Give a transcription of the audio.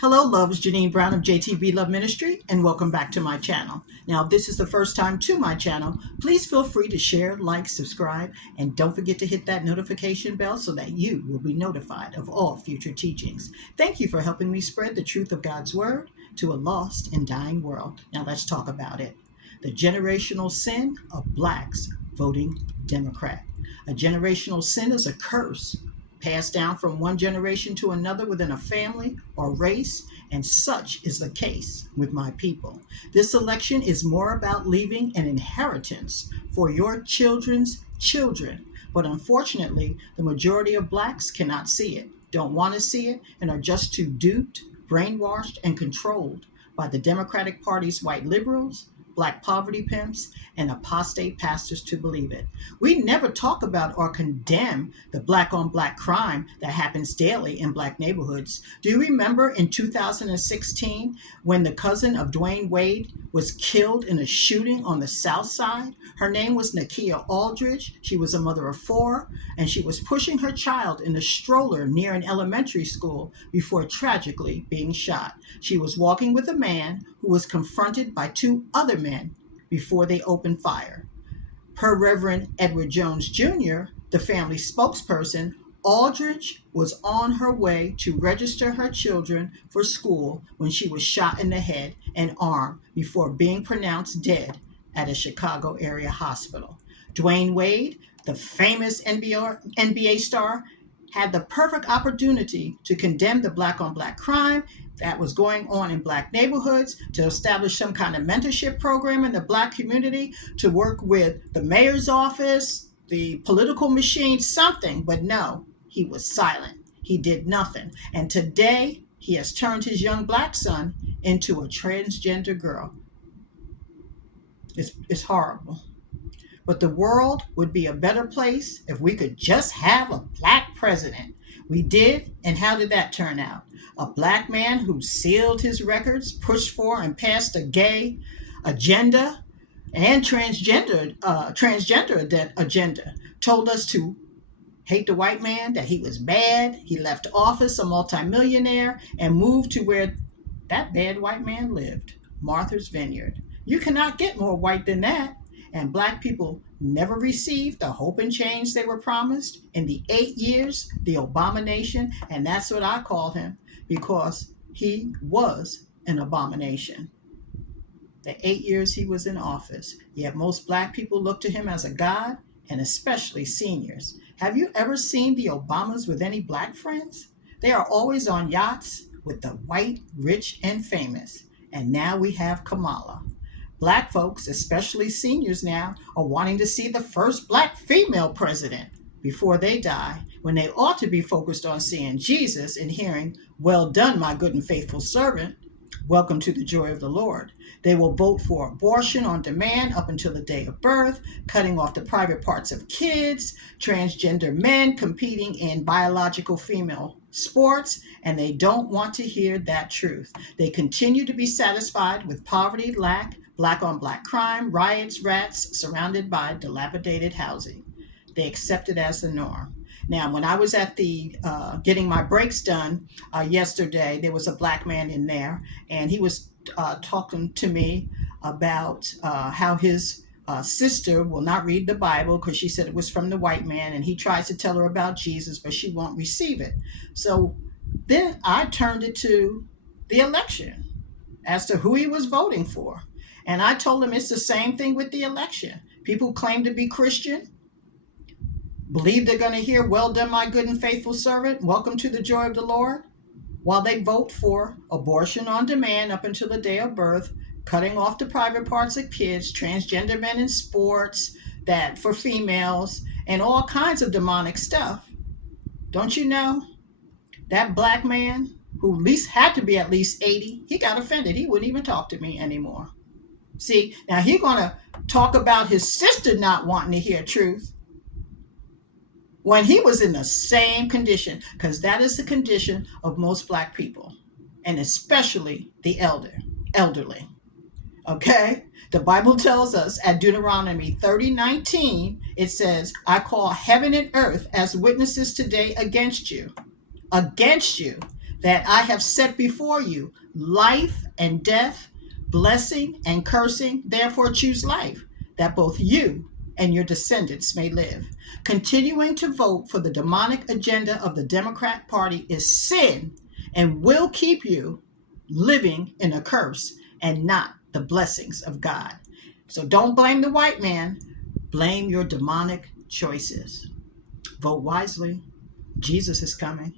Hello, loves. Janine Brown of JTB Love Ministry, and welcome back to my channel. Now, if this is the first time to my channel, please feel free to share, like, subscribe, and don't forget to hit that notification bell so that you will be notified of all future teachings. Thank you for helping me spread the truth of God's Word to a lost and dying world. Now, let's talk about it. The generational sin of blacks voting Democrat. A generational sin is a curse passed down from one generation to another within a family or race, and such is the case with my people. This election is more about leaving an inheritance for your children's children, but unfortunately, the majority of blacks cannot see it, don't want to see it, and are just too duped, brainwashed, and controlled by the Democratic Party's white liberals, black poverty pimps, and apostate pastors to believe it. We never talk about or condemn the black on black crime that happens daily in black neighborhoods. Do you remember in 2016 when the cousin of Dwayne Wade was killed in a shooting on the South Side? Her name was Nakia Aldridge. She was a mother of four, and she was pushing her child in a stroller near an elementary school before tragically being shot. She was walking with a man who was confronted by two other men before they opened fire. Per Reverend Edward Jones Jr., the family spokesperson, Aldridge was on her way to register her children for school when she was shot in the head and arm before being pronounced dead at a Chicago area hospital. Dwayne Wade, the famous NBA star, had the perfect opportunity to condemn the black on black crime that was going on in black neighborhoods, to establish some kind of mentorship program in the black community, to work with the mayor's office, the political machine, something. But no, he was silent. He did nothing. And today, he has turned his young black son into a transgender girl. It's horrible. But the world would be a better place if we could just have a black president. We did, and how did that turn out? A black man who sealed his records, pushed for and passed a gay agenda and transgender agenda, told us to hate the white man, that he was bad. He left office a multimillionaire and moved to where that bad white man lived, Martha's Vineyard. You cannot get more white than that. And black people never received the hope and change they were promised in the 8 years, the abomination, and that's what I call him, because he was an abomination. The 8 years he was in office, yet most black people look to him as a god, and especially seniors. Have you ever seen the Obamas with any black friends? They are always on yachts with the white, rich, and famous. And now we have Kamala. Black folks, especially seniors now, are wanting to see the first black female president before they die, when they ought to be focused on seeing Jesus and hearing, "Well done, my good and faithful servant. Welcome to the joy of the Lord." They will vote for abortion on demand up until the day of birth, cutting off the private parts of kids, transgender men competing in biological female sports, and they don't want to hear that truth. They continue to be satisfied with poverty, lack, black on black crime, riots, rats, surrounded by dilapidated housing. They accept it as the norm. Now, when I was at the getting my brakes done yesterday, there was a black man in there, and he was talking to me about how his sister will not read the Bible because she said it was from the white man, and he tries to tell her about Jesus, but she won't receive it. So then I turned it to the election as to who he was voting for. And I told him it's the same thing with the election. People claim to be Christian, believe they're going to hear, "Well done, my good and faithful servant. Welcome to the joy of the Lord," while they vote for abortion on demand up until the day of birth, cutting off the private parts of kids, transgender men in sports, that for females, and all kinds of demonic stuff. Don't you know that black man, who at least had to be at least 80, he got offended. He wouldn't even talk to me anymore. See, now he's going to talk about his sister not wanting to hear truth when he was in the same condition, because that is the condition of most black people, and especially the elderly. Okay? The Bible tells us at Deuteronomy 30:19, it says, "I call heaven and earth as witnesses today against you, that I have set before you life and death, blessing and cursing. Therefore, choose life, that both you and your descendants may live. Continuing to vote for the demonic agenda of the Democrat Party is sin and will keep you living in a curse and not the blessings of God. So don't blame the white man, blame your demonic choices. Vote wisely. Jesus is coming.